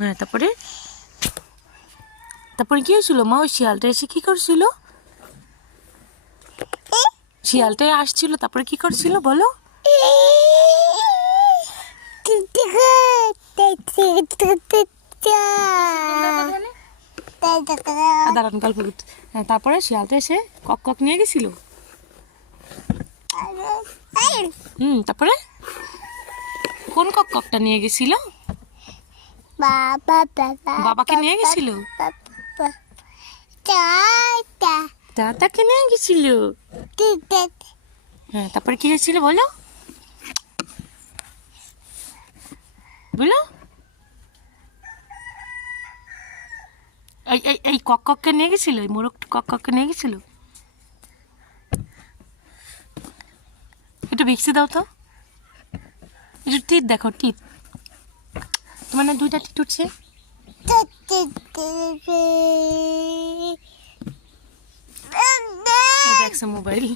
হ্যাঁ, তারপরে তারপরে কি হয়েছিল মা? ওই শিয়ালটা এসে কি করছিল? শিয়ালটা আসছিল, তারপরে কি করছিল বলো? দাঁড়ান গল্প করতে। হ্যাঁ, তারপরে শিয়ালটা এসে কক কক নিয়ে গেছিল। তারপরে কোন কক ককটা নিয়ে গেছিল? বাবাকে নিয়ে গেছিল, দাদাকে নিয়ে গেছিল। হ্যাঁ, তারপরে কি হয়েছিল বলো বলো? এই এই এই কক কককে নিয়ে গেছিল, এই মোরগ কক কককে নিয়ে গেছিল। একটু ভিক্সি দাও তো, একটু টিপ দেখো, টিপ তোমার না দুইটা টিপ উঠছে। দেখছো মোবাইল।